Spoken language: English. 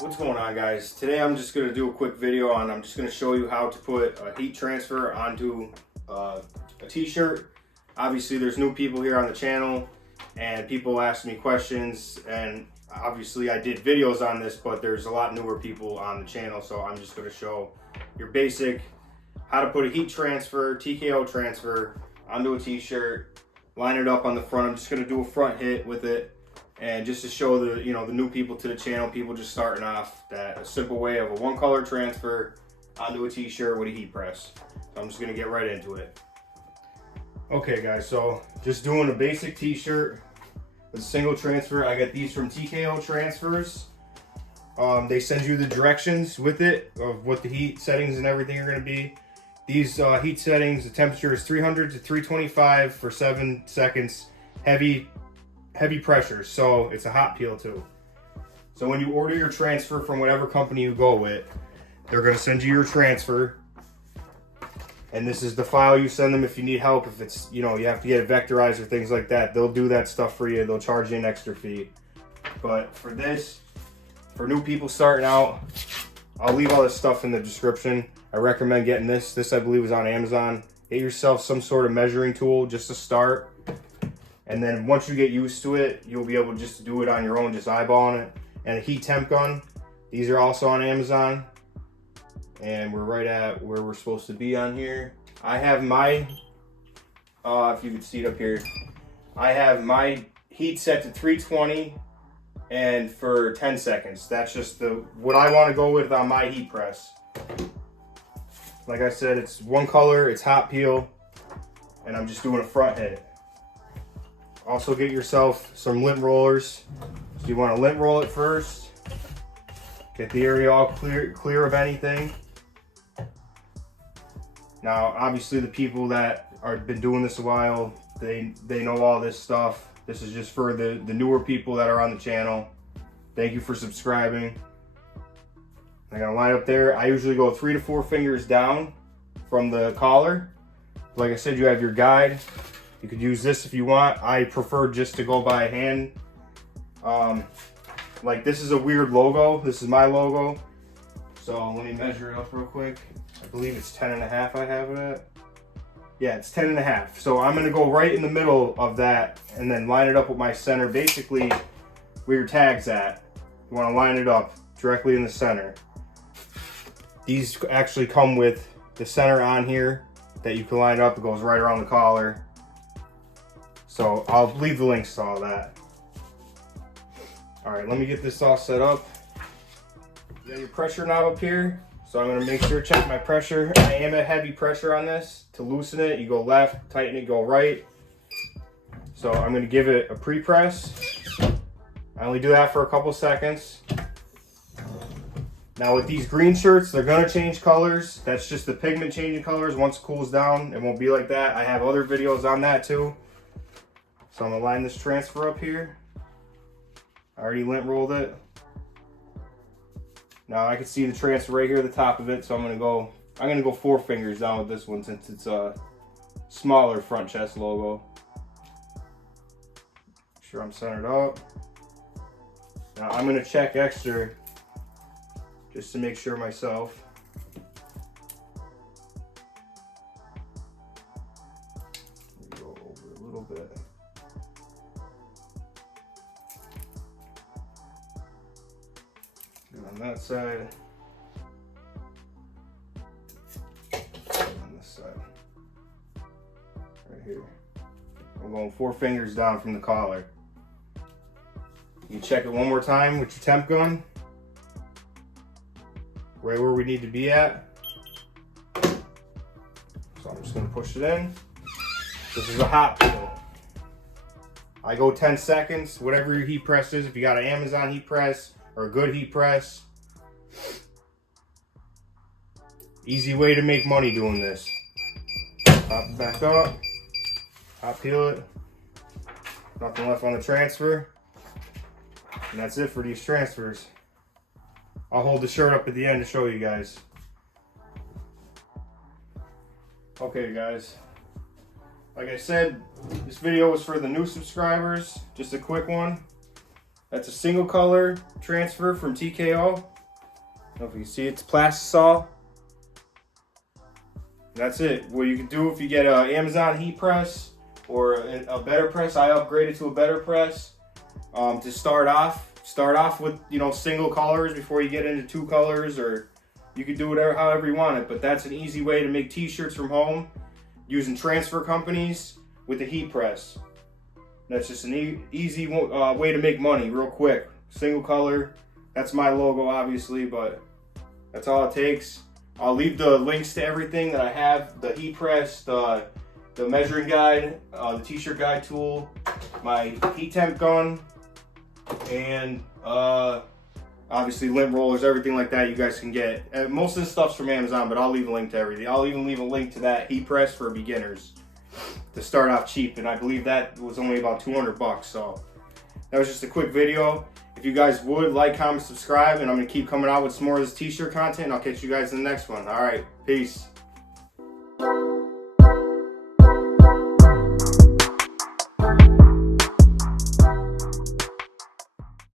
What's going on, guys? Today I'm just going to do a quick video on, I'm just going to show you how to put a heat transfer onto a t-shirt. Obviously there's new people here on the channel and people ask me questions, and obviously I did videos on this, but there's a lot newer people on the channel, so I'm just going to show your basic how to put a heat transfer, TKO transfer onto a t-shirt, line it up on the front. I'm just going to do a front hit with it. And just to show the the new people to the channel, people just starting off, that a simple way of a one color transfer onto a t-shirt with a heat press. So I'm just gonna get right into it. Okay guys, so just doing a basic t-shirt with a single transfer. I got these from TKO Transfers. They send you the directions with it of what the heat settings and everything are gonna be. These heat settings, the temperature is 300 to 325 for 7 seconds, heavy pressure, so it's a hot peel too. So when you order your transfer from whatever company you go with, they're going to send you your transfer, and this is the file you send them if you need help. If it's, you have to get it vectorized or things like that, they'll do that stuff for you. They'll charge you an extra fee. But for this, for new people starting out, I'll leave all this stuff in the description. I recommend getting this. I believe is on Amazon. Get yourself some sort of measuring tool just to start. And then once you get used to it, you'll be able just to do it on your own, just eyeballing it. And a heat temp gun. These are also on Amazon. And we're right at where we're supposed to be on here. I have my, if you could see it up here, I have my heat set to 320 and for 10 seconds. That's just what I want to go with on my heat press. Like I said, it's one color, it's hot peel, and I'm just doing a front hit. Also get yourself some lint rollers. So you want to lint roll it first. Get the area all clear of anything. Now, obviously the people that have been doing this a while, they know all this stuff. This is just for the newer people that are on the channel. Thank you for subscribing. I got a line up there. I usually go 3 to 4 fingers down from the collar. Like I said, you have your guide. You could use this if you want. I prefer just to go by hand. Like this is a weird logo. This is my logo. So let me measure it up real quick. I believe it's 10.5 I have it at. Yeah, it's 10.5. So I'm gonna go right in the middle of that and then line it up with my center. Basically where your tag's at. You wanna line it up directly in the center. These actually come with the center on here that you can line up. It goes right around the collar. So I'll leave the links to all that. All right, let me get this all set up. You got your pressure knob up here. So I'm gonna make sure, check my pressure. I am at heavy pressure on this. To loosen it, you go left, tighten it, go right. So I'm gonna give it a pre-press. I only do that for a couple seconds. Now with these green shirts, they're gonna change colors. That's just the pigment changing colors. Once it cools down, it won't be like that. I have other videos on that too. So I'm gonna line this transfer up here. I already lint rolled it. Now I can see the transfer right here at the top of it, so I'm gonna go 4 fingers down with this one since it's a smaller front chest logo. Make sure I'm centered up. Now I'm gonna check extra just to make sure myself. Go over a little bit. And on that side. On this side. Right here. I'm going 4 fingers down from the collar. You check it one more time with your temp gun. Right where we need to be at. So I'm just gonna push it in. This is a hot peel. I go 10 seconds, whatever your heat press is. If you got an Amazon heat press or a good heat press, Easy way to make money doing this. Pop it back up, hot peel it, nothing left on the transfer, and that's it for these transfers. I'll hold the shirt up at the end to show you guys. Okay guys, like I said, this video was for the new subscribers, just a quick one. That's a single color transfer from TKO. I don't know if you can see it's Plastisol. That's it. What you can do if you get an Amazon heat press or a better press, I upgraded to a better press to start off with, you know, single colors before you get into 2 colors, or you can do whatever, however you want it. But that's an easy way to make t-shirts from home using transfer companies with a heat press. That's just an easy way to make money real quick. Single color. That's my logo obviously, but that's all it takes. I'll leave the links to everything that I have, the heat press, the measuring guide, the t-shirt guide tool, my heat temp gun, and obviously lint rollers, everything like that you guys can get. Most of this stuff's from Amazon, but I'll leave a link to everything. I'll even leave a link to that heat press for beginners to start off cheap, and I believe that was only about 200 bucks. So that was just a quick video. If you guys would like, comment, subscribe, and I'm gonna keep coming out with some more of this t-shirt content, and I'll catch you guys in the next one. All right, peace.